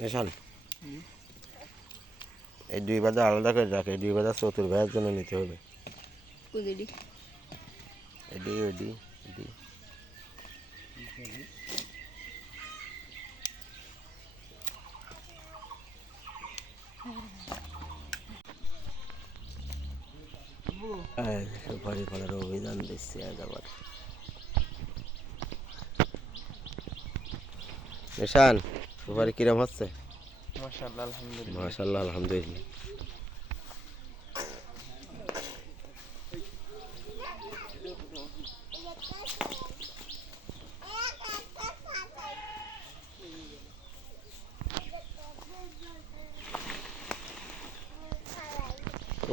নিশান এই দুই বাজা আলাদা করে রাখে দুই বাজা চতুর ভাইয়ের জন্য নিতে হবে। এডি এডি সুপারি ফলের অভিযান দিচ্ছে আজ আবার। নিশান সুপারি কিরম হচ্ছে? মাশাআল্লাহ আলহামদুলিল্লাহ। মাশাল্লাহ আলহামদুলিল্লাহ।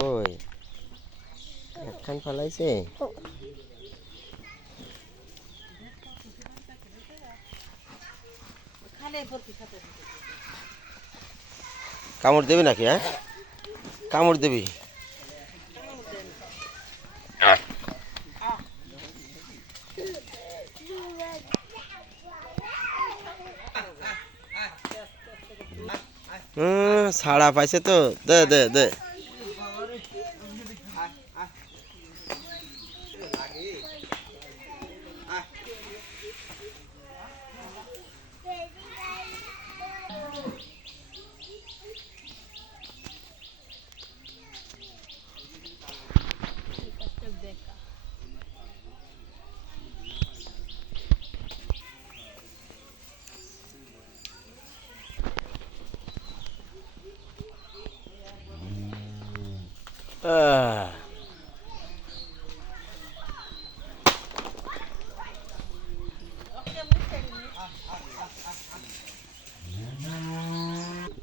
ওই একখান ফলাইছে? কামড় দেবে নাকি হ্যাঁ? কামড় দেবি। ছাড়া পাইছে তো। দে দে দে।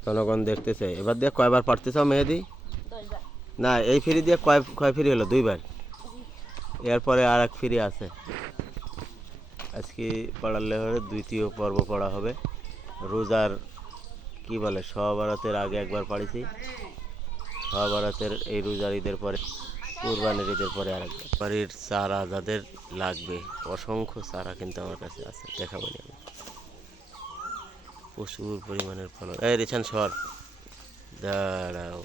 জনগণ দেখতেছে। এবার দিয়ে কয়বার পারতেছ মেহেদি? না, এই ফ্রি দিয়ে কয় কয় ফ্রি হলো? দুইবার? এরপরে আর এক ফ্রি আছে। আজকে পড়ালে হলে দ্বিতীয় পর্ব পড়া হবে। রোজার, কি বলে সহবারতের আগে একবার পাড়িছি। সহবারতের এই রোজার ঈদের পরে, কুরবানির ঈদের পরে আরেকবার বাড়ির চারা যাদের লাগবে, অসংখ্য চারা কিন্তু আমার কাছে আছে, দেখাবো আমি। প্রচুর পরিমাণের ফলন এই রেছান সর। দাঁড়াও।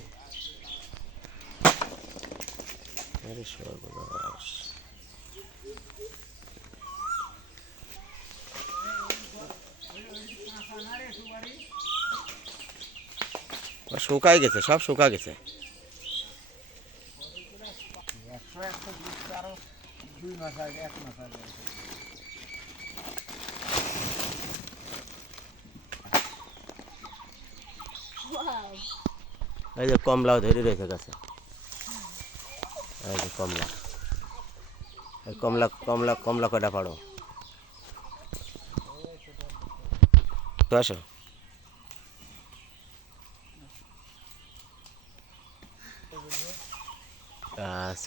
শুকাই গেছে সব শুকা গেছে। এই যে কমলাও ধরে রয়েছে গাছে। এই যে কমলা। এই কমলা কমলা কমলা কটা পাড়ো? তো আসো।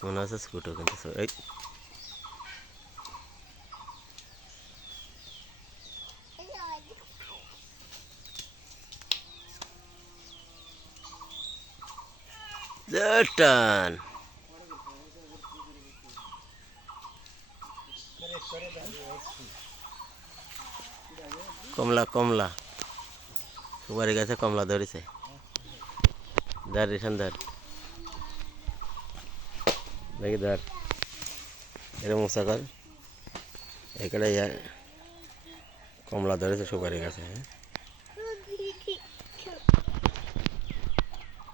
মনে হচ্ছে স্কুটো কিন্তু এই টান কমলা কমলা। সুপারি গাছে কমলা ধরেছে। ধর রেশন ধর দেখি ধর এরকম মশা এখানে কমলা ধরেছে সুপারি গাছে হ্যাঁ?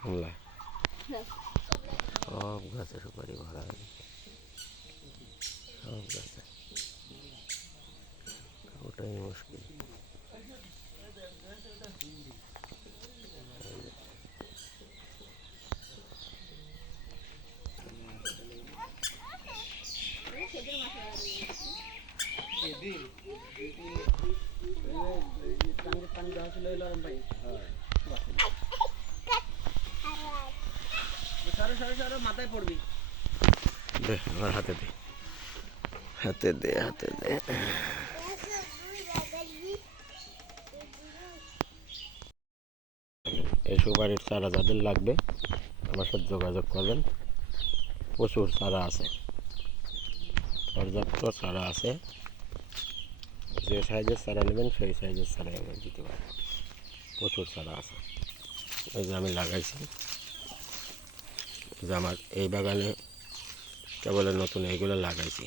কমলা। সব গাছে সুপারি ভরা আছে সব গাছে ওটাই মুশকিল মাথায় পড়বি এই সুপারির চারা যাদের লাগবে, আমার সাথে যোগাযোগ করবেন। প্রচুর চারা আছে। পর্যাপ্ত চারা আছে। যে সাইজের চারা নেবেন, সেই সাইজের চারাই আমরা দিতে পারি প্রচুর চারা আছে। এই যে আমি লাগাইছি। যে আমার এই বাগানে কেবল নতুন এইগুলো লাগাইছি।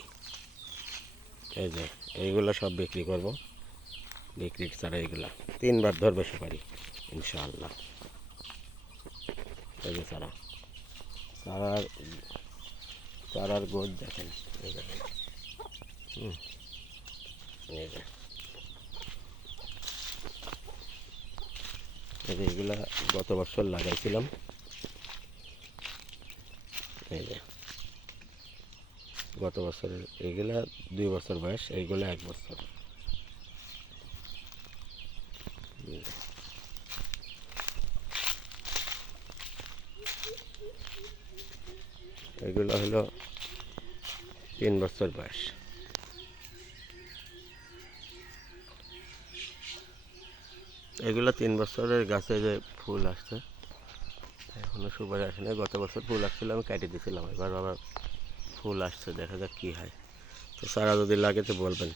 এই যে, এইগুলো সব বিক্রি করব। বিক্রি ছাড়া এইগুলা তিনবার ধরবে সুপারি, ইনশাআল্লাহ। এই যে চারা। চারার চারার গোদ দেখেন, এই হুম এগুলা গত বছর লাগাইছিলাম। এই যে। গত বছরের এইগুলা দুই বছর বয়স, এইগুলো এক বছর। এগুলো হলো তিন বছর বয়স। এগুলো তিন বছরের গাছে যে ফুল আসছে এখনও সুপারি আসে না গত বছর ফুল আসছিল, আমি কেটে দিয়েছিলাম এবার আবার ফুল আসছে, দেখা যাক কী হয়। তো সারা যদি লাগে তো বলবেন।